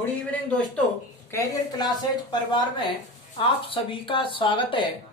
Good evening दोस्तों, career classes परिवार में आप सभी का स्वागत है।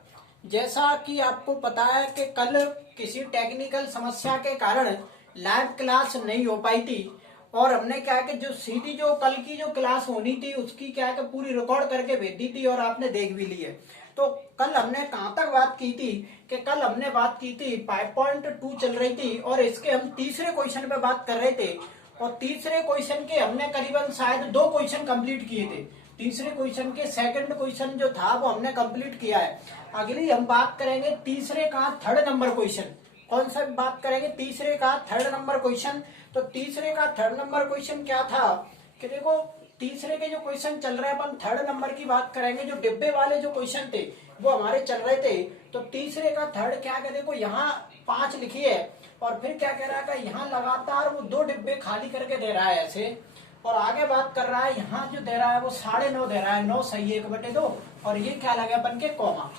जैसा कि आपको पता है कि कल किसी टेक्निकल समस्या के कारण लाइव क्लास नहीं हो पाई थी और हमने क्या कि जो सीधी जो कल की जो क्लास होनी थी उसकी क्या कि पूरी रिकॉर्ड करके भेज दी थी और आपने देख भी ली है। तो कल हमने कहाँ तक बात की थी कि कल हमने बात की थी 5.2 चल रही थी और इसके हम तीसरे क्वेश्चन पे बात कर रहे थे और तीसरे क्वेश्चन के हमने करीबन शायद 2 क्वेश्चन कंप्लीट किए थे। तीसरे क्वेश्चन के सेकंड क्वेश्चन जो था वो हमने कंप्लीट किया है। अगली हम बात करेंगे तीसरे का थर्ड नंबर क्वेश्चन। कौन सा बात करेंगे? तीसरे का थर्ड नंबर क्वेश्चन। तो तीसरे का थर्ड नंबर क्वेश्चन क्या था कि देखो तीसरे के जो क्वेश्चन चल रहे हैं अपन थर्ड नंबर की बात करेंगे। जो डिब्बे वाले जो क्वेश्चन थे वो हमारे चल रहे थे। तो तीसरे का थर्ड क्या है, देखो यहाँ 5 लिखी है और फिर क्या कह रहा है कि यहाँ लगातार वो 2 डिब्बे खाली करके दे रहा है ऐसे, और आगे बात कर रहा है यहाँ जो दे रहा है वो 9.5 दे रहा है। 9 सही 1/2 और ये क्या लगे अपन के कॉमा।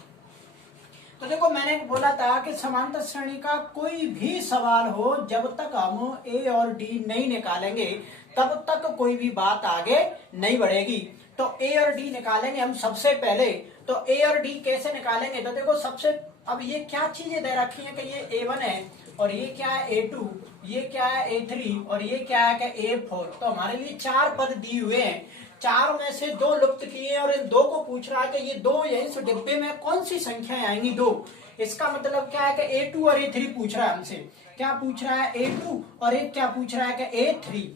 तो देखो मैंने बोला था कि समांतर श्रेणी का कोई भी सवाल हो जब तक हम ए और डी नहीं निकालेंगे तब तक कोई भी बात आगे नहीं बढ़ेगी। तो ए और डी निकालेंगे हम सबसे पहले। तो ए और डी कैसे निकालेंगे? तो देखो सबसे अब ये क्या चीजें दे रखी है कि ये A1 है और ये क्या है A2, ये क्या है A3 और ये क्या है कि A4। तो हमारे लिए 4 पद दिए हुए हैं, 4 में से 2 लुप्त किए और इन 2 को पूछ रहा है कि ये 2 इस डिब्बे में कौन सी संख्याएं आएंगी 2। इसका मतलब क्या है कि A2 और A3 पूछ रहा है हमसे। क्या पूछ रहा है? A2 और एक क्या पूछ रहा है कि A3।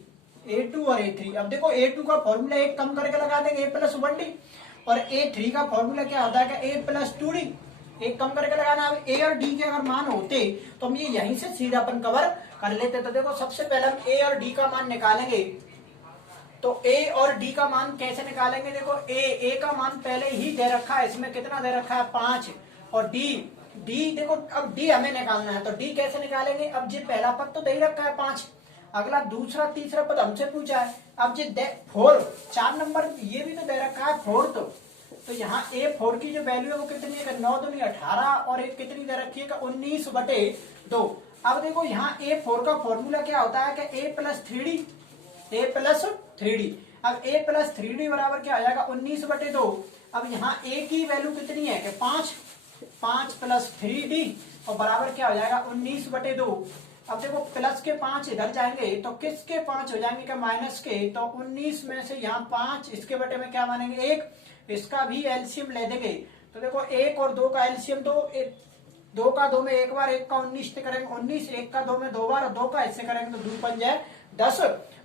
A2 और A3। अब देखो A2 का फॉर्मूला एक कम करके लगा देंगे A+1D और A3 का फॉर्मूला क्या होता है कि A+2D। एक कम करके लगाना। अब ए और डी के अगर मान होते तो हम ये यहीं से सीधा अपन कवर कर लेते। तो देखो सबसे पहले हम ए और डी का मान निकालेंगे। तो ए और डी का मान कैसे निकालेंगे? देखो ए का मान पहले ही दे रखा है, इसमें कितना दे रखा है 5 और डी देखो अब डी हमें निकालना है। तो डी कैसे निकालेंगे? अब जी पहला पद तो दे ही रखा है 5, अगला दूसरा तीसरा पद हमसे पूछा है। अब जी 4 4 नंबर ये भी तो दे रखा है 4। तो यहाँ A4 की जो वैल्यू है वो कितनी है? 9 दूनी 18 और एक कितनी दे रखी है? 19/2। अब देखो यहाँ A4 का फॉर्मूला क्या होता है कि A+3D। अब A+3D बराबर क्या आ जाएगा? 19/2। अब यहाँ A की वैल्यू कितनी है कि 5 + 3D और बराबर क्या हो जाएगा? 19/2। अब देखो प्लस के 5 इधर जाएंगे तो किसके 5 हो जाएंगे क्या? माइनस के। तो 19 में से यहाँ 5 इसके बटे में क्या मानेंगे? 1। इसका भी एलसीएम ले देंगे। तो देखो 1 और 2 का एलसीएम 2 का 2 में एक बार, 1 का 19 से करेंगे 19, 1 का 2 में 2 बार और 2 का इससे करेंगे तो 2 पंजे 10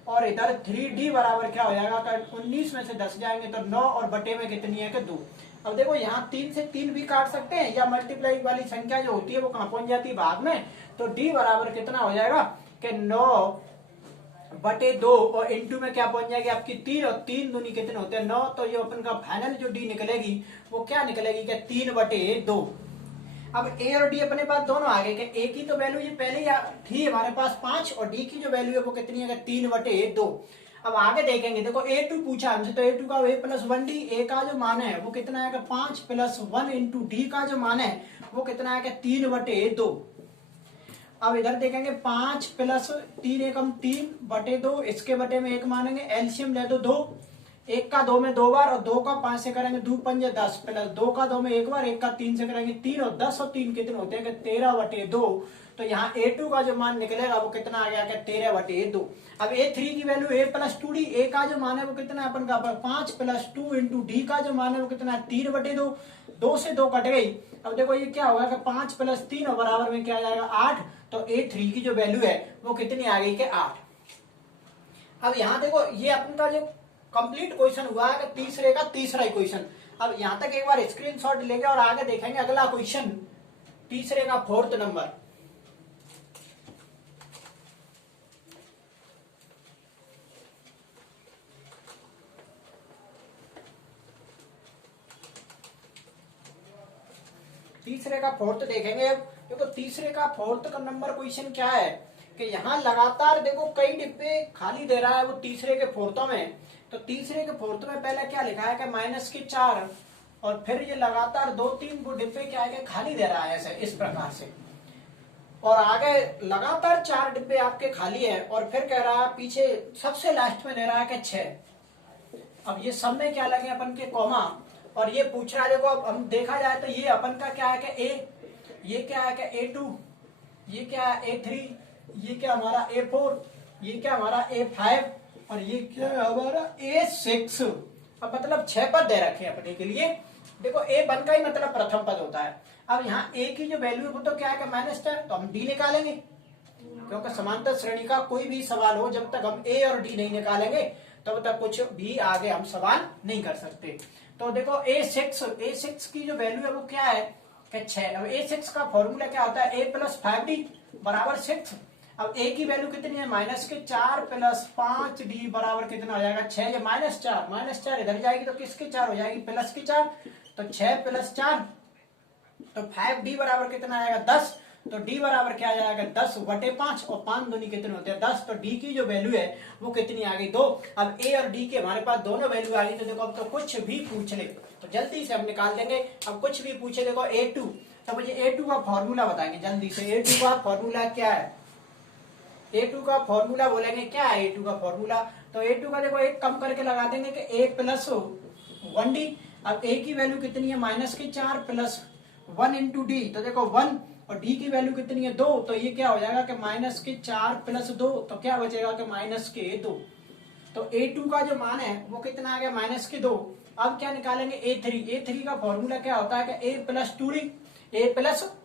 और इधर 3D बराबर क्या हो जाएगा? 19 में से 10 जाएंगे तो 9 और बटे में कितनी है कि 2। अब देखो यहाँ 3 से 3 भी काट सकते हैं या मल्टीप्लाई वाली संख्या जो होती है वो कहाँ पहुंच जाती है? भाग में। तो डी बराबर कितना हो जाएगा कि 9/2 और इंटू में क्या पहुंच जाएगी आपकी 3 और 3 दूनी कितने होते हैं? 9। तो ये अपन का फाइनल जो डी निकलेगी वो क्या निकलेगी कि 3/2। अब ए और डी अपने पास दोनों आ गए कि ए की तो वैल्यू ये पहले ही थी हमारे पास 5 और डी की जो वैल्यू है वो कितनी है? 3/2। अब आगे देखेंगे, देखो A2 पूछा हमसे तो A2 का A+1D। ए का जो मान है वो कितना है कि 5 + 1 इंटू डी का जो मान है वो कितना है कि 3/2। अब इधर देखेंगे 5 + 3 एकम 3/2, इसके बटे में 1 मानेंगे, एलसीएम ले दो 2, 1 का 2 में 2 बार और 2 का 5 से करेंगे 2 पंजे 10 प्लस 2 का 2 में 1 बार, 1 का 3 से करेंगे 3 और 10 और 3 कितने होते हैं कि 13/2। तो यहाँ A2 का जो मान निकलेगा वो कितना आ गया कि 13/2। अब A3 की वैल्यू A+2D। ए का जो मान है वो कितना है अपन का 5 + 2 इंटू डी का जो मान है वो कितना है 3/2। 2 से 2 कट गई। अब देखो ये क्या होगा कि 5 + 3 और बराबर में क्या आ जाएगा 8। तो A3 की जो वैल्यू है वो कितनी आ गई कि 8। अब यहाँ देखो ये अपन का जो कंप्लीट क्वेश्चन हुआ है कि तीसरे का तीसरा ही क्वेश्चन। अब यहाँ तक एक बार स्क्रीनशॉट लेंगे और आगे देखेंगे अगला क्वेश्चन तीसरे का 4th नंबर। तीसरे का 4th देखेंगे। देखो तीसरे का 4th का नंबर क्वेश्चन क्या है कि यहाँ लगातार देखो कई डिब्बे खाली दे रहा है वो तीसरे के 4th में। तो तीसरे के 4th में पहले क्या लिखा है कि -4 और फिर ये लगातार 2-3 वो डिब्बे क्या है कि खाली दे रहा है ऐसे इस प्रकार से, और आगे लगातार 4 डिब्बे आपके खाली है और फिर कह रहा है पीछे सबसे लास्ट में दे रहा है कि 6। अब ये सब में क्या लगे अपन के कॉमा, और ये पूछ रहा है देखो, अब हम देखा जाए तो ये अपन का क्या है कि ए, ये क्या है कि A2, ये क्या है A3, ये क्या हमारा A4, ये क्या हमारा A5 और ये क्या है हमारा A6। अब मतलब 6 पद दे रखे हैं अपने के लिए। देखो A1 का ही मतलब प्रथम पद होता है। अब यहाँ A की जो वैल्यू है वो तो क्या है कि -10, तो हम D निकालेंगे, क्योंकि समांतर श्रेणी का कोई भी सवाल हो जब तक हम A और D नहीं निकालेंगे तब तक कुछ भी आगे हम सवाल नहीं कर सकते। तो देखो A6 की जो वैल्यू है वो क्या है कि 6। अब A6 का फॉर्मूला क्या होता है, A + 5D = 6। अब A की वैल्यू कितनी है, -4 + 5D बराबर कितना हो जाएगा 6, या -4 इधर जाएगी तो किसकी 4 हो जाएगी, प्लस की 4, तो 6 + 4 तो 5D बराबर कितना आएगा 10। तो D बराबर क्या आ जाएगा 10/5, और 5 दूनी कितने होते हैं 10। तो D की जो वैल्यू है वो कितनी आ गई 2। अब A और D के हमारे पास दोनों वैल्यू आ गई। तो देखो अब तो कुछ भी पूछ ले तो जल्दी से हम निकाल देंगे। अब कुछ भी पूछे, देखो A2, तो मुझे A2 का फॉर्मूला बताएंगे जल्दी से। A2 का फॉर्मूला क्या है, A2 का फॉर्मूला बोलेंगे क्या है A2 का फॉर्मूला। तो A2 का देखो एक कम करके लगा देंगे कि A + 1D। अब A की वैल्यू कितनी है -4 + 1 × D, तो देखो 1, और D की वैल्यू कितनी है 2, तो ये क्या हो जाएगा कि -4 + 2, तो क्या बचेगा कि -2। तो A2 का जो मान है वो कितना आ गया -2। अब क्या निकालेंगे A3 का फॉर्मूला क्या होता है कि A +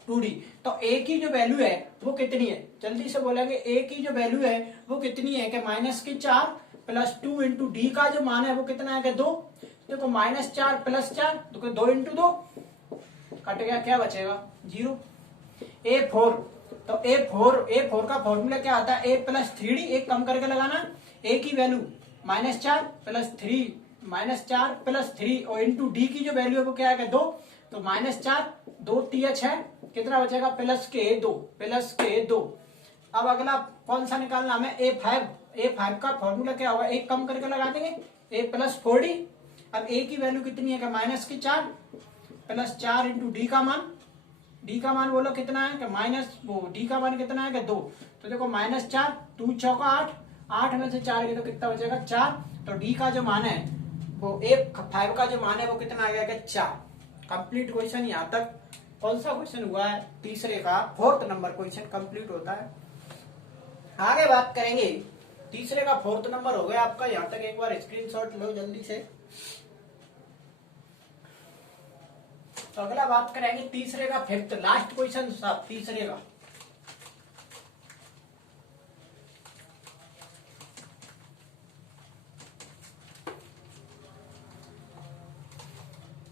2D। तो A की जो वैल्यू है वो कितनी है, जल्दी से बोलेंगे A की जो वैल्यू है वो कितनी है कि -4 + 2 × D का जो मान है वो कितना है कि 2। देखो -4 + 4 तो 2 × 2 कट गया, क्या बचेगा 0। A4, तो A4 का फॉर्मूला क्या आता है A + 3D, एक कम करके लगाना। A की वैल्यू -4 + 3 और इंटू D की जो वैल्यू है वो क्या है 2। तो -4 2 3 6 कितना बचेगा +2। अब अगला कौन सा निकालना हमें A5 का फॉर्मूला क्या होगा, एक कम करके लगा देंगे A + 4D। अब A की वैल्यू कितनी है -4 + 4 × D का मान बोलो कितना है कि D का मान कितना है कि 2। तो देखो -4 2 चौका 8 में से 4 के तो कितना बचेगा 4। तो D का जो मान है वो A5 का जो मान है वो कितना आ गया कि 4। कंप्लीट क्वेश्चन यहाँ तक। कौन सा क्वेश्चन हुआ है, तीसरे का 4th नंबर क्वेश्चन कंप्लीट होता है। आगे बात करेंगे, तीसरे का 4th नंबर हो गया आपका यहाँ तक। एक बार स्क्रीनशॉट लो जल्दी से। तो अगला बात करेंगे तीसरे का 5th लास्ट क्वेश्चन साहब, तीसरे का।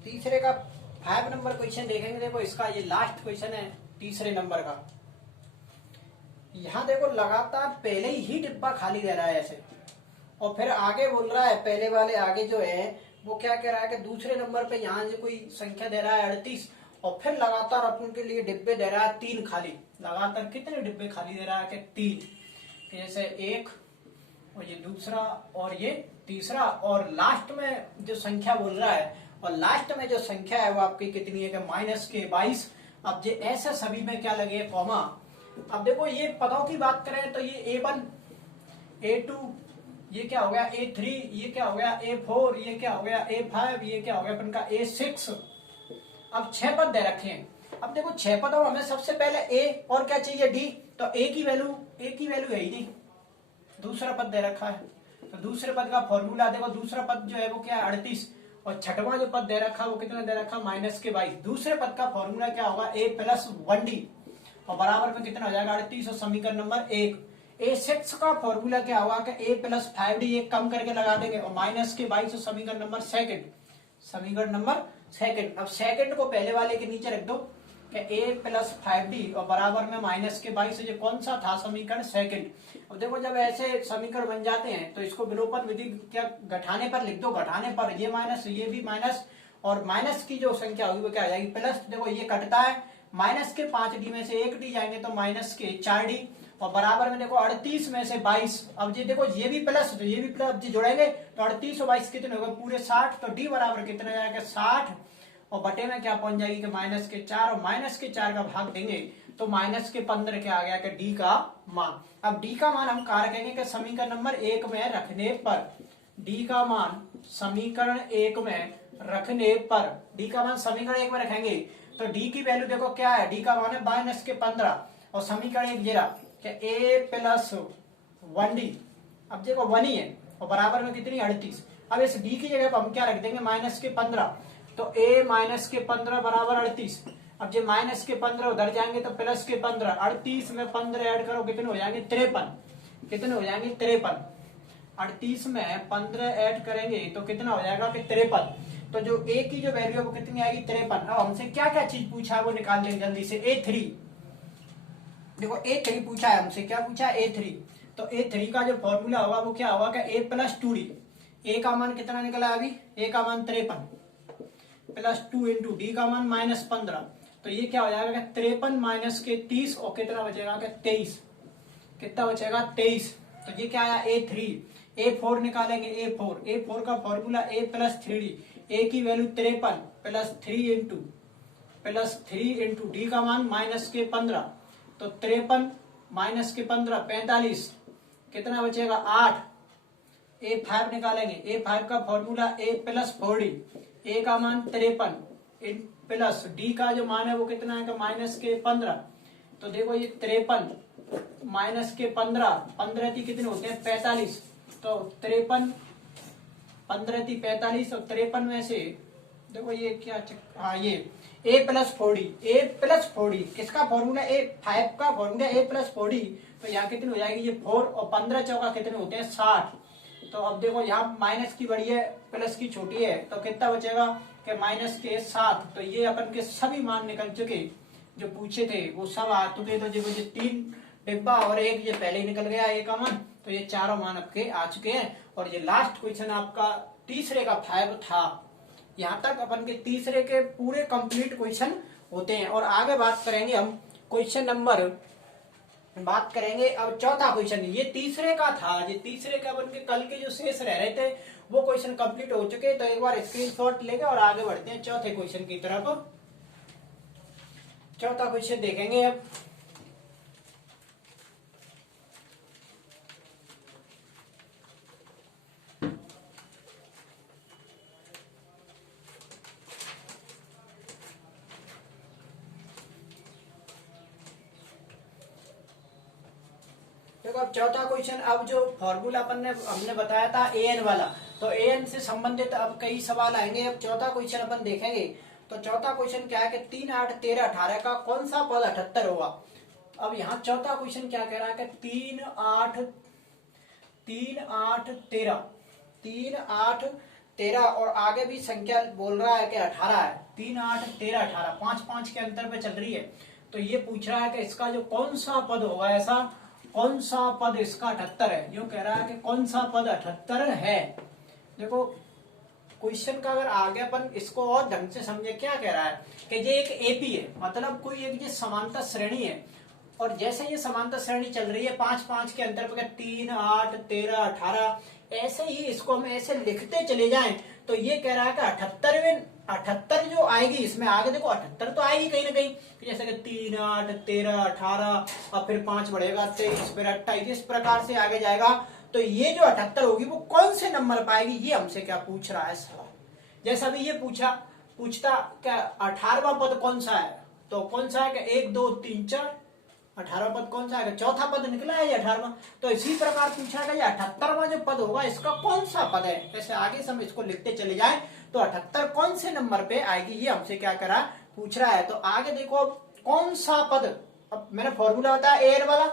तीसरे का 5 नंबर क्वेश्चन देखेंगे। देखो इसका ये लास्ट क्वेश्चन है तीसरे नंबर का। यहाँ देखो लगातार पहले ही डिब्बा खाली दे रहा है ऐसे, और फिर आगे बोल रहा है पहले वाले आगे जो है वो क्या कह रहा है कि दूसरे नंबर पे यहाँ से कोई संख्या दे रहा है 38, और फिर लगातार अपन के लिए डिब्बे दे रहा है 3 खाली। लगातार कितने डिब्बे खाली दे रहा है कि 3, जैसे 1 और ये दूसरा और ये तीसरा, और लास्ट में जो संख्या बोल रहा है, और लास्ट में जो संख्या है वो आपकी कितनी है कि -22। अब ये ऐसे सभी में क्या लगे कॉमा। अब देखो ये पदों की बात करें तो ये A1 A2 ये क्या हो गया A3, ये क्या हो गया A4, ये क्या हो गया A5, ये क्या हो गया अपन का A6। अब 6 पद दे रखे हैं। अब देखो 6 पदों में सबसे पहले A और क्या चाहिए D। तो A की वैल्यू है ही नहीं, दूसरा पद दे रखा है। तो दूसरे पद का फॉर्मूला देखो, दूसरा पद जो है वो क्या है 38, और छठवां जो पद दे रखा है वो कितना दे रखा -22। दूसरे पद का फॉर्मूला क्या होगा A + 1D, और बराबर में कितना हो जाएगा 38, और समीकरण नंबर 1। A6 का फॉर्मूला क्या होगा कि A + 5D, एक कम करके लगा देंगे, और -22 समीकरण नंबर सेकंड। अब सेकंड को पहले वाले के नीचे रख दो कि A + 5D और बराबर में -22। ये कौन सा था समीकरण सेकंड। अब देखो जब ऐसे समीकरण बन जाते हैं तो इसको विलोपन विधि क्या घटाने पर लिख दो, घटाने पर ये माइनस ये भी माइनस, और माइनस की जो संख्या होगी वो क्या आ जाएगी प्लस। देखो ये कटता है, -5D में से 1D जाएंगे तो -4D, और बराबर में देखो 38 में से 22। अब ये देखो ये भी प्लस तो ये भी प्लस, अब जोड़ेंगे तो 38 और 22 कितने हो गए पूरे 60। तो D बराबर कितने जाएगा 60, और बटे में क्या पहुंच जाएगी कि -4, और -4 का भाग देंगे तो -15 क्या आ गया कि D का मान। अब D का मान हम कहा रखेंगे कि समीकरण नंबर 1 में रखने पर डी का मान समीकरण 1 में रखने पर, डी का मान समीकरण 1 में रखेंगे तो डी की वैल्यू देखो क्या है, डी का मान है -15 और समीकरण 1 जरा क्या a प्लस 1d, अब देखो 1 ही है और बराबर में कितनी 38। अब इस डी की जगह पर हम क्या रख देंगे -15, तो a -15 बराबर 38। अब जब -15 उधर जाएंगे तो +15, 38 में 15 ऐड करो कितने हो जाएंगे 53, कितने हो जाएंगे 53। 38 में 15 ऐड करेंगे तो कितना हो जाएगा कि 53। तो जो a की जो वैल्यू है वो कितनी आएगी 53। अब हमसे क्या क्या चीज पूछा है वो निकाल लेंगे जल्दी से। A3 देखो, A3 पूछा है हमसे, क्या पूछा है A3। तो A3 का जो फॉर्मूला होगा वो क्या होगा कि a + 2d। a का मान कितना निकला है अभी, a का मान 53 + 2 × d का मान -15, तो ये क्या हो जाएगा कि 53 माइनस के 30 और कितना बचेगा कि 23, कितना बचेगा 23। तो ये क्या आया A3। A4 निकालेंगे, A4 का फॉर्मूला a + 3d, a की वैल्यू 53 + 3 × d का मान -15, तो 53 - 15 45, कितना बचेगा 8। A5 निकालेंगे, A5 का फॉर्मूला a + 4d, a का मान 53 प्लस d का जो मान है वो कितना है -15, तो देखो ये 53 - 15, 15 थी कितने होते हैं 45, तो 53 15 थी 45 और 53 में से देखो ये क्या, हाँ ये a + 4d, a + 4d किसका फॉर्मूला A5 का फॉर्मूला a + 4d, तो यहाँ कितनी हो जाएगी ये 4 और 15 चौका कितने होते हैं 60। तो अब देखो यहाँ माइनस की बड़ी है प्लस की छोटी है, तो कितना बचेगा कि -7। तो ये अपन के सभी मान निकल चुके जो पूछे थे वो सब आ चुके। तो देखो ये 3 डिब्बा और एक ये पहले ही निकल गया a का मान, तो ये चारों मान आपके आ चुके हैं। और ये लास्ट क्वेश्चन आपका तीसरे का 5 था। यहाँ तक अपन के तीसरे के पूरे कंप्लीट क्वेश्चन होते हैं। और आगे बात करेंगे हम क्वेश्चन नंबर, बात करेंगे अब चौथा क्वेश्चन। ये तीसरे का था, ये तीसरे का अपन के कल के जो शेष रह रहे थे वो क्वेश्चन कंप्लीट हो चुके। तो एक बार स्क्रीनशॉट लेंगे और आगे बढ़ते हैं चौथे क्वेश्चन की तरफ। चौथा क्वेश्चन देखेंगे अब। देखो अब चौथा क्वेश्चन, अब जो फॉर्मूला अपन ने हमने बताया था an वाला, तो an से संबंधित अब कई सवाल आएंगे। अब चौथा क्वेश्चन अपन देखेंगे। तो चौथा क्वेश्चन क्या है कि 3, 8, 13, 18 का कौन सा पद 78 होगा। अब यहाँ चौथा क्वेश्चन क्या कह रहा है कि 3, 8, 13, 3, 8, 13 और आगे भी संख्या बोल रहा है कि 18 है। 3, 8, 13, 18 5 के अंतर पे चल रही है। तो ये पूछ रहा है कि इसका जो कौन सा पद होगा, ऐसा कौन सा पद इसका 78 है। यूं कह रहा है कि कौन सा पद 78 है। देखो क्वेश्चन का अगर आगे अपन इसको और ढंग से समझे, क्या कह रहा है कि ये एक एपी है, मतलब कोई एक ये समांतर श्रेणी है। और जैसे ये समांतर श्रेणी चल रही है 5 के अंतर पर 3, 8, 13, 18, ऐसे ही इसको हम ऐसे लिखते चले जाएं तो ये कह रहा है कि 78 जो आएगी इसमें आगे देखो 78 तो आएगी कहीं ना कहीं, जैसे कि 3, 8, 13, 18 और फिर 5 बढ़ेगा 23, फिर 28, इस प्रकार से आगे जाएगा। तो ये जो 78 होगी वो कौन से नंबर पर आएगी, ये हमसे क्या पूछ रहा है सवाल। जैसा भी ये पूछता क्या 18वां पद कौन सा है, तो कौन सा है कि 1, 2, 3, 4, 18वां पद कौन सा है, चौथा पद निकला है ये 18वां। तो इसी प्रकार पूछा गया 78वां जो पद होगा इसका कौन सा पद है। जैसे आगे से हम इसको लिखते चले जाएं तो 78 कौन से नंबर पे आएगी, ये हमसे क्या करा पूछ रहा है। तो आगे देखो कौन सा पद, अब मैंने फॉर्मूला बताया an वाला,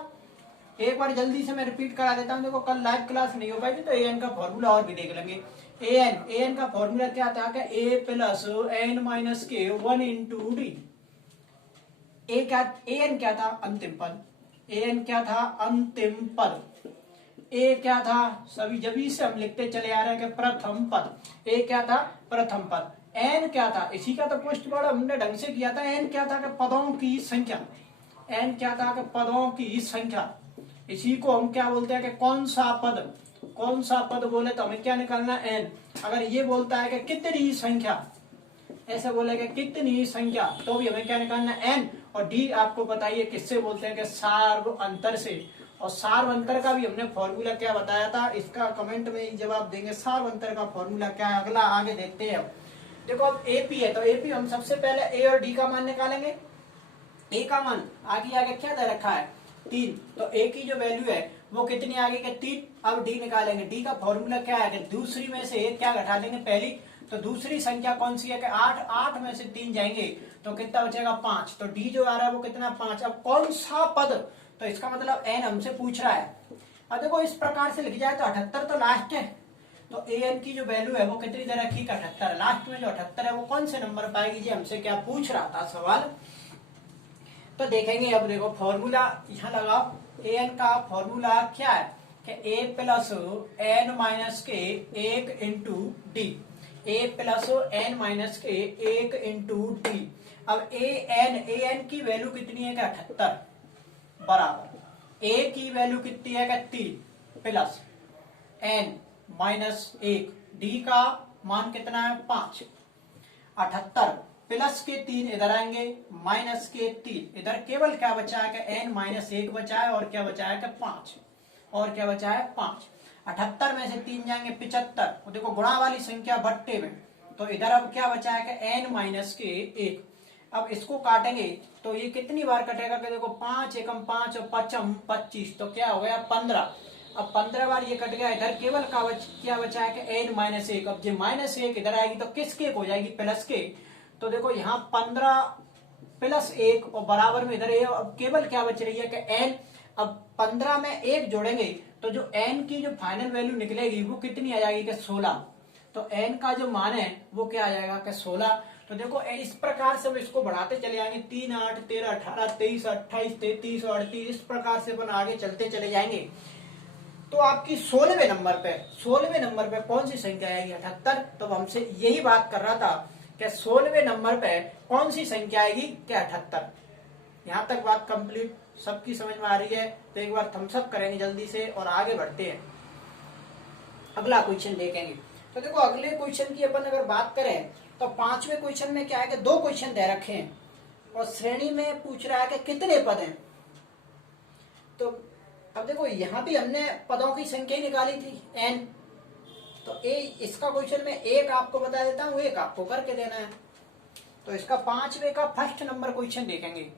एक बार जल्दी से मैं रिपीट करा देता हूँ। देखो कल लाइव क्लास नहीं हो पाई थी तो an का फॉर्मूला और भी देख लेंगे। an का फॉर्मूला क्या था कि a + n - k 1 × d। an क्या था अंतिम पद, an क्या था अंतिम पद, a क्या था सभी जभी से हम लिखते चले आ रहे हैं कि प्रथम पद, a क्या था प्रथम पद, n क्या था इसी का तो पोस्ट वर्ड हमने ढंग से किया था। n क्या था कि पदों की संख्या, n क्या था कि पदों की संख्या, इसी को हम क्या बोलते हैं कि कौन सा पद बोले तो हमें क्या निकालना n। अगर ये बोलता है कि कितनी संख्या, ऐसे बोलेगा कितनी संख्या, तो भी हमें क्या निकालना n। और d आपको बताइए किससे बोलते हैं कि सार्व अंतर से। और सार्वंतर का भी हमने फॉर्मूला क्या बताया था, इसका कमेंट में ही जवाब देंगे। सार्वंतर का फॉर्मूला क्या है, अगला आगे देखते हैं। अब देखो, अब एपी है तो एपी हम सबसे पहले ए और डी का मान निकालेंगे। ए का मान आगे आगे क्या दे रखा है, 3, तो ए की जो वैल्यू है वो कितनी आगे के 3। अब डी निकालेंगे। डी का फॉर्मूला क्या है कि दूसरी में से एक क्या घटा देंगे पहली, तो दूसरी संख्या कौन सी है कि 8, 8 में से 3 जाएंगे तो कितना बचेगा 5, तो डी जो आ रहा है वो कितना 5। अब कौन सा पद, तो इसका मतलब एन हमसे पूछ रहा है। अब देखो इस प्रकार से लिख जाए तो 78 तो लास्ट है, तो ए एन की जो वैल्यू है वो कितनी दे रखी, 78। लास्ट में जो 78 है वो कौन से नंबर पाएगी, जी हमसे क्या पूछ रहा था सवाल। तो देखेंगे, अब देखो फॉर्मूला यहाँ लगाओ। ए एन का फॉर्मूला क्या है कि ए प्लस एन माइनस के 1 इंटू डी, ए प्लस एन माइनस के 1 इंटू डी। अब ए एन की वैल्यू कितनी है, 78 बराबर ए की वैल्यू कितनी है, 3 प्लस एन माइनस 1, डी का मान कितना है 5। 78 प्लस के 3 इधर आएंगे, माइनस के 3 इधर, केवल क्या बचा है कि एन माइनस 1 बचा है, और क्या बचा है कि 5, और क्या बचा है 5। 78 में से 3 जाएंगे 75, तो देखो गुणा वाली संख्या बट्टे में, तो इधर अब क्या बचा है कि एन माइनस के 1। अब इसको काटेंगे तो ये कितनी बार कटेगा कि देखो 5 एकम 5 और 5 25, तो क्या हो गया 15। अब 15 बार ये कट गया, इधर केवल क्या बचा है कि एन माइनस 1। अब जो माइनस 1 इधर आएगी तो किसके हो जाएगी, प्लस के। तो देखो यहाँ 15 प्लस 1 और बराबर में इधर अब केवल क्या बच रही है कि एन। अब 15 में 1 जोड़ेंगे तो जो एन की जो फाइनल वैल्यू निकलेगी वो कितनी आ जाएगी कि 16। तो एन का जो मान है वो क्या आ जाएगा कि 16। तो देखो इस प्रकार से हम इसको बढ़ाते चले जाएंगे, 3, 8, 13, 18, 23, 28, 33 और 38, इस प्रकार से अपन आगे चलते चले जाएंगे। तो आपकी 16वें नंबर पे कौन सी संख्या आएगी, 78। तो हमसे यही बात कर रहा था कि 16वें नंबर पे कौन सी संख्या आएगी, क्या 78। यहाँ तक बात कंप्लीट सबकी समझ में आ रही है, तो एक बार थम्स अप करेंगे जल्दी से और आगे बढ़ते हैं, अगला क्वेश्चन देखेंगे। तो देखो अगले क्वेश्चन की अपन अगर बात करें तो 5वें क्वेश्चन में क्या है कि 2 क्वेश्चन दे रखे हैं और श्रेणी में पूछ रहा है कि कितने पद हैं। तो अब देखो यहाँ भी हमने पदों की संख्या निकाली थी n, तो इसका क्वेश्चन में एक आपको बता देता हूँ, एक आपको करके देना है। तो इसका 5वें का फर्स्ट नंबर क्वेश्चन देखेंगे।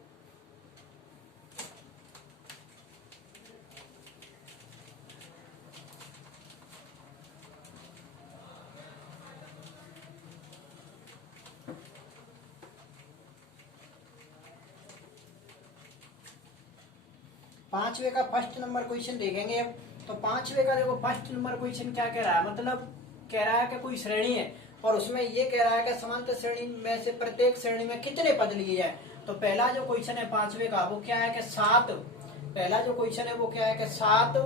पांचवे का फर्स्ट नंबर क्वेश्चन देखेंगे अब। तो 5वें का देखो फर्स्ट नंबर क्वेश्चन क्या कह रहा है, मतलब कह रहा है कि कोई श्रेणी है और उसमें ये कह रहा है कि समांतर श्रेणी में से प्रत्येक श्रेणी में कितने पद लिए जाए। तो पहला जो क्वेश्चन है 5वें का वो क्या है कि 7, पहला जो क्वेश्चन है वो क्या है कि 7,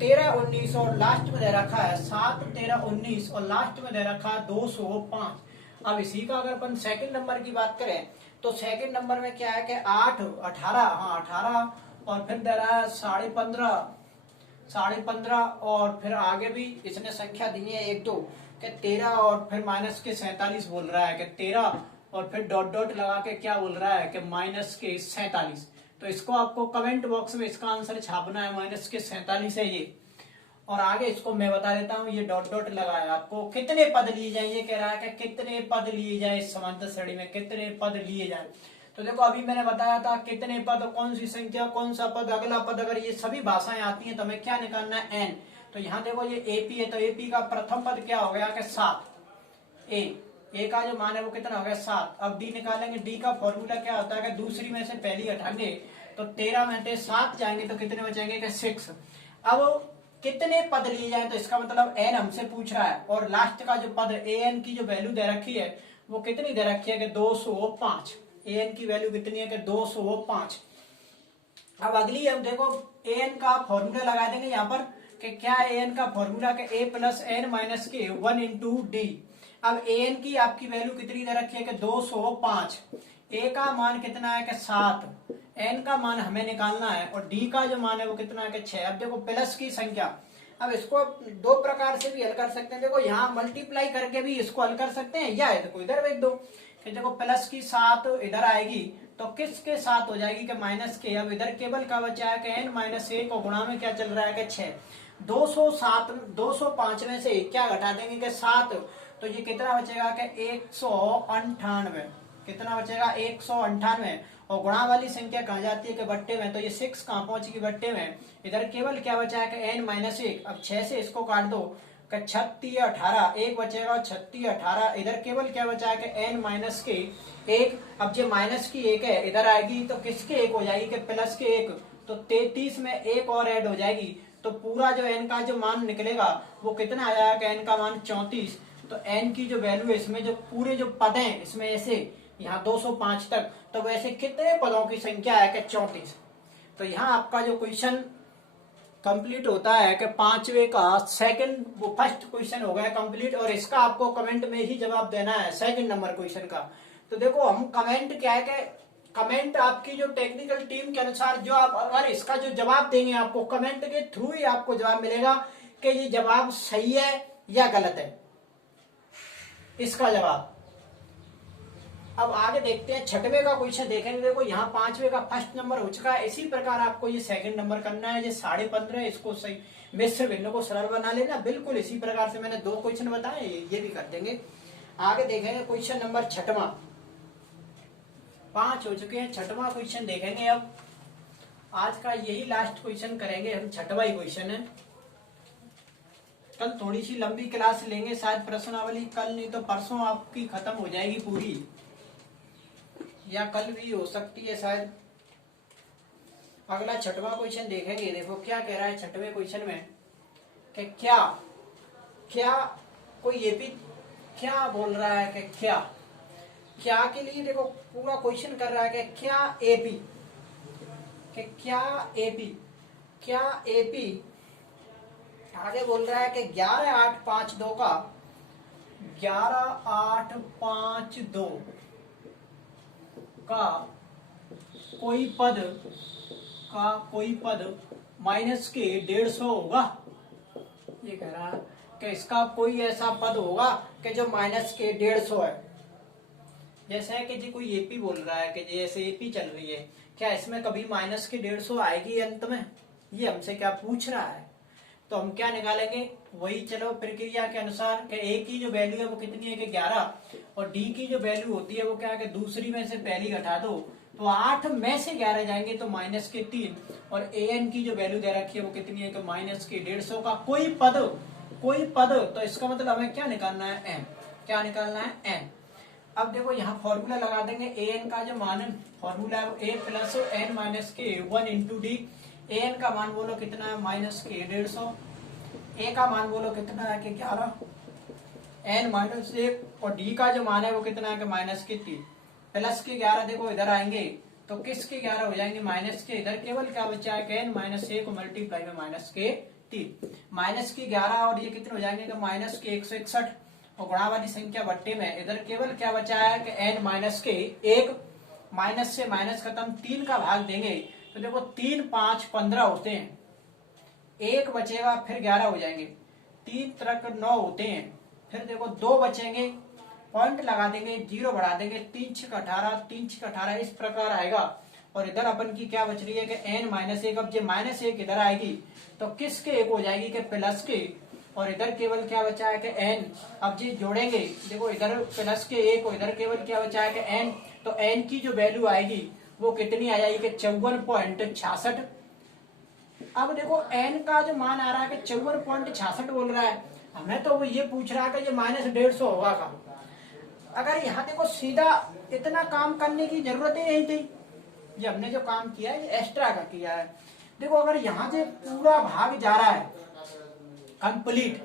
13, 19 और लास्ट में दे रखा है 7, 13, 19 और लास्ट में दे रखा है 205। अब इसी का अगर अपन सेकंड नंबर की बात करें तो सेकंड नंबर में क्या है कि 8, 18, हाँ 18 और फिर दे रहा है 15.5 और फिर आगे भी इसने संख्या दी है 1, 2 के 13 और फिर माइनस के 47 बोल रहा है कि 13 और फिर डॉट डॉट लगा के क्या बोल रहा है कि माइनस के 47। तो इसको आपको कमेंट बॉक्स में इसका आंसर छापना है, माइनस के 47 है ये। और आगे इसको मैं बता देता हूँ, ये डॉट डॉट लगाया आपको कितने पद लिए जाए, ये कह रहा है कि कितने पद लिए जाए इस समांतर श्रेणी में, कितने पद लिए जाए। तो देखो अभी मैंने बताया था कितने पद, कौन सी संख्या, कौन सा पद, अगला पद, अगर ये सभी भाषाएं आती हैं तो हमें क्या निकालना है एन। तो यहाँ देखो ये एपी है तो एपी का प्रथम पद क्या हो गया कि 7, ए का जो मान है वो कितना हो गया 7। अब डी निकालेंगे, डी का फॉर्मूला क्या होता है कि दूसरी में से पहली हटाएंगे तो 13 में से 7 जाएंगे तो कितने बचेंगे कि 6। अब कितने पद लिए जाए तो इसका मतलब एन हमसे पूछ रहा है और लास्ट का जो पद ए एन की जो वैल्यू दे रखी है वो कितनी दे रखी है कि 205। ए एन की वैल्यू कितनी है कि 205। अब अगली हम देखो ए एन का फॉर्मूला लगा देंगे यहाँ पर कि क्या ए एन का फॉर्मूला के ए प्लस एन माइनस के 1 इंटू डी। अब ए एन की आपकी वैल्यू कितनी दे रखी है कि 205, ए का मान कितना है कि 7, एन का मान हमें निकालना है और डी का जो मान है वो कितना है कि 6। अब देखो प्लस की संख्या, अब इसको दो प्रकार से भी हल कर सकते हैं। देखो यहाँ मल्टीप्लाई करके भी इसको हल कर सकते हैं, या इसको इधर भेज दो कि देखो प्लस की 7 इधर आएगी तो किसके साथ हो जाएगी कि माइनस के। अब इधर केवल क्या बचा है कि n-1 और गुणा में क्या चल रहा है कि 6। 205 में से क्या घटा देंगे कि 7, तो ये कितना बचेगा कि 198। कितना बचेगा 198। और गुणा वाली संख्या कहाँ जाती है कि बट्टे में, तो ये 6 कहाँ पहुंचेगी बट्टे में। इधर केवल क्या बचा है कि n-1। अब 6 से इसको काट दो कि 36 18, एक बचेगा 36 18। इधर केवल क्या बचा है कि n-1। अब जो माइनस की 1 है इधर आएगी तो किसके 1 हो जाएगी कि प्लस के 1, तो 33 में 1 और ऐड हो जाएगी। तो पूरा जो n का जो मान निकलेगा वो कितना आ जाएगा कि n का मान 34। तो n की जो वैल्यू है इसमें जो पूरे जो पद हैं इसमें ऐसे यहाँ 205 तक, तो वैसे कितने पदों की संख्या है कि 34। तो यहाँ आपका जो क्वेश्चन कंप्लीट होता है कि पांचवे का सेकंड, वो फर्स्ट क्वेश्चन हो गया कंप्लीट। और इसका आपको कमेंट में ही जवाब देना है सेकंड नंबर क्वेश्चन का। तो देखो हम कमेंट क्या है कि कमेंट आपकी जो टेक्निकल टीम के अनुसार जो आप अगर इसका जो जवाब देंगे आपको कमेंट के थ्रू ही आपको जवाब मिलेगा कि ये जवाब सही है या गलत है इसका जवाब। अब आगे देखते हैं छठवें का क्वेश्चन देखेंगे। देखो यहाँ पांचवे का फर्स्ट नंबर हो चुका है, इसी प्रकार आपको ये सेकंड नंबर करना है। ये 15.5 इसको सही मिश्र भिन्न को सरल बना लेना, बिल्कुल इसी प्रकार से मैंने 2 क्वेश्चन बताए ये भी कर देंगे। आगे देखेंगे क्वेश्चन नंबर छठवां। 5 हो चुके हैं, छठवां क्वेश्चन देखेंगे। अब आज का यही लास्ट क्वेश्चन करेंगे हम, छठवां ही क्वेश्चन है। कल थोड़ी सी लंबी क्लास लेंगे शायद प्रश्नावली, कल नहीं तो परसों आपकी खत्म हो जाएगी पूरी, या कल भी हो सकती है शायद। अगला छठवां क्वेश्चन देखेंगे। देखो क्या कह रहा है छठवें क्वेश्चन में कि क्या क्या कोई ये भी क्या बोल रहा है कि क्या के लिए देखो पूरा क्वेश्चन कर रहा है कि क्या एपी आगे बोल रहा है कि 11,852 का 11,852 का कोई पद माइनस के 150 होगा। ये कह रहा है कि इसका कोई ऐसा पद होगा कि जो माइनस के 150 है। जैसे है कि जी कोई एपी बोल रहा है कि जैसे एपी चल रही है, क्या इसमें कभी माइनस की 150 आएगी अंत में, ये हमसे क्या पूछ रहा है। तो हम क्या निकालेंगे वही, चलो प्रक्रिया के अनुसार कि ए की जो वैल्यू है वो कितनी है कि 11, और डी की जो वैल्यू होती है वो क्या है कि दूसरी में से पहली घटा दो, तो 8 में से 11 जाएंगे तो माइनस के 3, और ए एन की जो वैल्यू दे रखी है वो कितनी है कि माइनस के 150 का कोई पद। तो इसका मतलब हमें क्या निकालना है एन, क्या निकालना है एन। अब देखो यहाँ फॉर्मूला लगा देंगे, ए एन का जो मान फॉर्मूला है ए प्लस एन माइनस के 1 इंटू डी। ए एन का मान बोलो कितना है माइनस के 150, ए का मान बोलो कितना है कि 11, एन माइनस 1, और डी का जो मान है वो कितना है कि माइनस के 3। प्लस के 11 देखो इधर आएंगे तो किसके 11 हो जाएंगे माइनस के। इधर केवल क्या बचा है कि एन माइनस 1 को मल्टीप्लाई में माइनस के 3, माइनस के 11 और ये कितने हो जाएंगे कि माइनस के 161, और गुणा वाली संख्या बट्टे में इधर केवल क्या बचा है कि एन माइनस के 1, माइनस से माइनस खत्म, 3 का भाग देंगे तो देखो 3 5 15 होते हैं, 1 बचेगा फिर 11 हो जाएंगे, 3 तक 9 होते हैं, फिर देखो 2 बचेंगे, पॉइंट लगा देंगे, 0 बढ़ा देंगे, 3 6 18, 3 6 18 इस प्रकार आएगा। और इधर अपन की क्या बच रही है कि एन माइनस 1, अब जो माइनस 1 इधर आएगी तो किसके 1 हो जाएगी कि प्लस के, और इधर केवल क्या बचा है कि एन। अब जी जोड़ेंगे देखो इधर प्लस के 1 और इधर केवल क्या बचा है कि एन, तो एन की जो वैल्यू आएगी वो कितनी आ जाएगी कि 54.66। अब देखो एन का जो मान आ रहा है कि 54.66 बोल रहा है, हमें तो वो ये पूछ रहा है कि ये माइनस 150 होगा का। अगर यहाँ देखो सीधा इतना काम करने की जरूरत ही नहीं थी, ये हमने जो काम किया है ये एक्स्ट्रा का किया है। देखो अगर यहाँ से पूरा भाग जा रहा है कंप्लीट,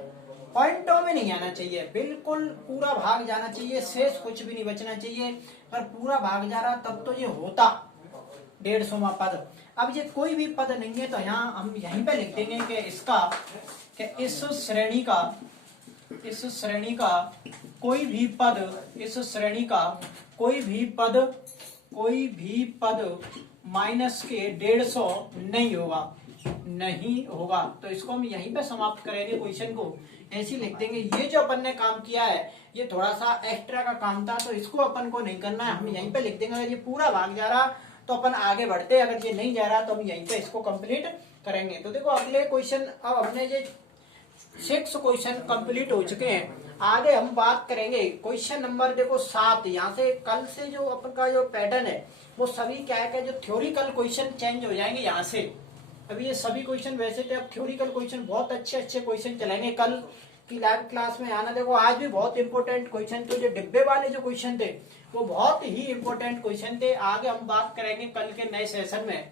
पॉइंटों में नहीं आना चाहिए, बिल्कुल पूरा भाग जाना चाहिए, शेष कुछ भी नहीं बचना चाहिए, पर पूरा भाग जा रहा तब तो ये होता 150वां पद। अब ये कोई भी पद नहीं है तो यहाँ हम यहीं पे लिख देंगे कि इसका कि इस श्रेणी का कोई भी पद माइनस के 150 नहीं होगा। नहीं होगा। तो इसको हम यहीं पे समाप्त करेंगे क्वेश्चन को, ऐसे लिख देंगे। ये जो अपन ने काम किया है ये थोड़ा सा एक्स्ट्रा का काम था, तो इसको अपन को नहीं करना है, हम यहीं पे लिख देंगे। अगर ये पूरा भाग जा रहा तो अपन आगे बढ़ते, अगर ये नहीं जा रहा तो हम यहीं पे इसको कंप्लीट करेंगे। तो देखो अगले क्वेश्चन, अब हमने ये 6 क्वेश्चन कंप्लीट हो चुके हैं। आगे हम बात करेंगे क्वेश्चन नंबर देखो 7। यहाँ से कल से जो अपन का जो पैटर्न है वो सभी क्या है, जो थ्योरिकल क्वेश्चन चेंज हो जाएंगे यहाँ से। अभी ये सभी क्वेश्चन वैसे थे, अब थ्योरिकल क्वेश्चन बहुत अच्छे अच्छे क्वेश्चन चलेंगे कल की लाइव क्लास में आना। देखो आज भी बहुत इंपॉर्टेंट क्वेश्चन थे, जो डिब्बे वाले जो क्वेश्चन थे वो बहुत ही इंपॉर्टेंट क्वेश्चन थे। आगे हम बात करेंगे कल के नए सेशन में।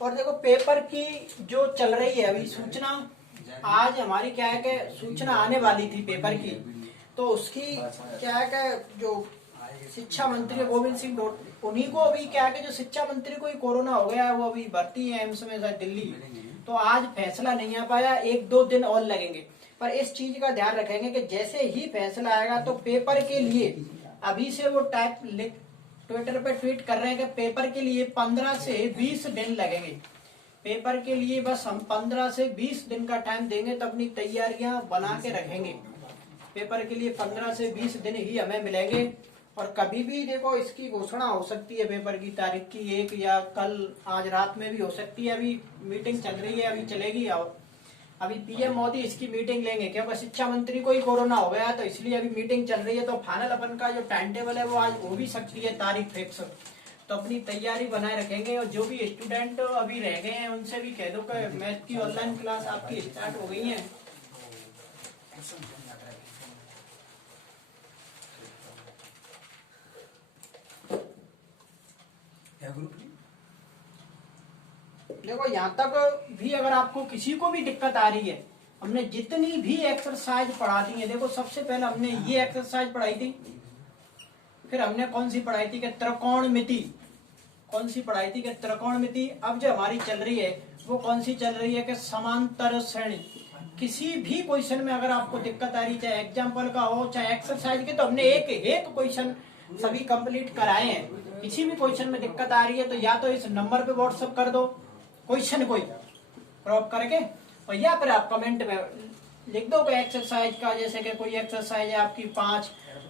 और देखो पेपर की जो चल रही है अभी सूचना, आज हमारी क्या है कि सूचना आने वाली थी पेपर की, तो उसकी क्या है कि जो शिक्षा मंत्री गोविंद सिंह उन्हीं को अभी क्या है कि जो शिक्षा मंत्री को ही कोरोना हो गया है, वो अभी भर्ती है एम्स में शायद दिल्ली, तो आज फैसला नहीं आ पाया, 1-2 दिन और लगेंगे। पर इस चीज का ध्यान रखेंगे कि जैसे ही फैसला आएगा तो पेपर के लिए अभी से वो ट्विटर पे ट्वीट कर रहे हैं कि पेपर के लिए 15 से 20 दिन लगेंगे। पेपर के लिए बस हम 15 से 20 दिन का टाइम देंगे, तो अपनी तैयारियां बना के रखेंगे। पेपर के लिए 15 से 20 दिन ही हमें मिलेंगे, और कभी भी देखो इसकी घोषणा हो सकती है पेपर की तारीख की, 1 या कल आज रात में भी हो सकती है। अभी मीटिंग चल रही है, अभी चलेगी, और अभी पीएम मोदी इसकी मीटिंग लेंगे, क्योंकि शिक्षा मंत्री को ही कोरोना हो गया, तो इसलिए अभी मीटिंग चल रही है। तो फाइनल अपन का जो टाइम टेबल है वो आज हो भी सकती है तारीख फिक्स, तो अपनी तैयारी बनाए रखेंगे। और जो भी स्टूडेंट अभी रह गए हैं उनसे भी कह दो कि मैथ की ऑनलाइन क्लास आपकी स्टार्ट हो गई है। देखो यहाँ तक भी अगर आपको किसी को भी दिक्कत आ रही है, हमने जितनी भी एक्सरसाइज पढ़ा दी है, देखो सबसे पहले हमने ये एक्सरसाइज पढ़ाई थी, फिर हमने कौन सी पढ़ाई थी कि त्रिकोणमिति, कौन सी पढ़ाई थी कि त्रिकोणमिति। अब जो हमारी चल रही है वो कौन सी चल रही है कि समांतर श्रेणी। किसी भी क्वेश्चन में अगर आपको दिक्कत आ रही, चाहे एग्जाम्पल का हो चाहे एक्सरसाइज के, तो हमने एक एक क्वेश्चन सभी कंप्लीट कराए हैं। किसी भी क्वेश्चन में दिक्कत आ रही है तो या तो इस नंबर पे व्हाट्सएप कर दो क्वेश्चन कोई क्रॉप करके, और या फिर आप कमेंट में लिख दो कि एक्सरसाइज का, जैसे कि कोई एक्सरसाइज है आपकी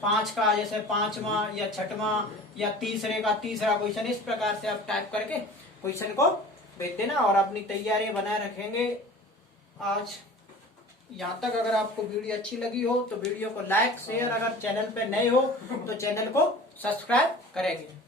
5 का, जैसे 5वां या 6वां या तीसरे का तीसरा क्वेश्चन, इस प्रकार से आप टाइप करके क्वेश्चन को भेज देना, और अपनी तैयारी बनाए रखेंगे। आज यहाँ तक अगर आपको वीडियो अच्छी लगी हो तो वीडियो को लाइक शेयर, अगर चैनल पे नए हो तो चैनल को सब्सक्राइब करेंगे।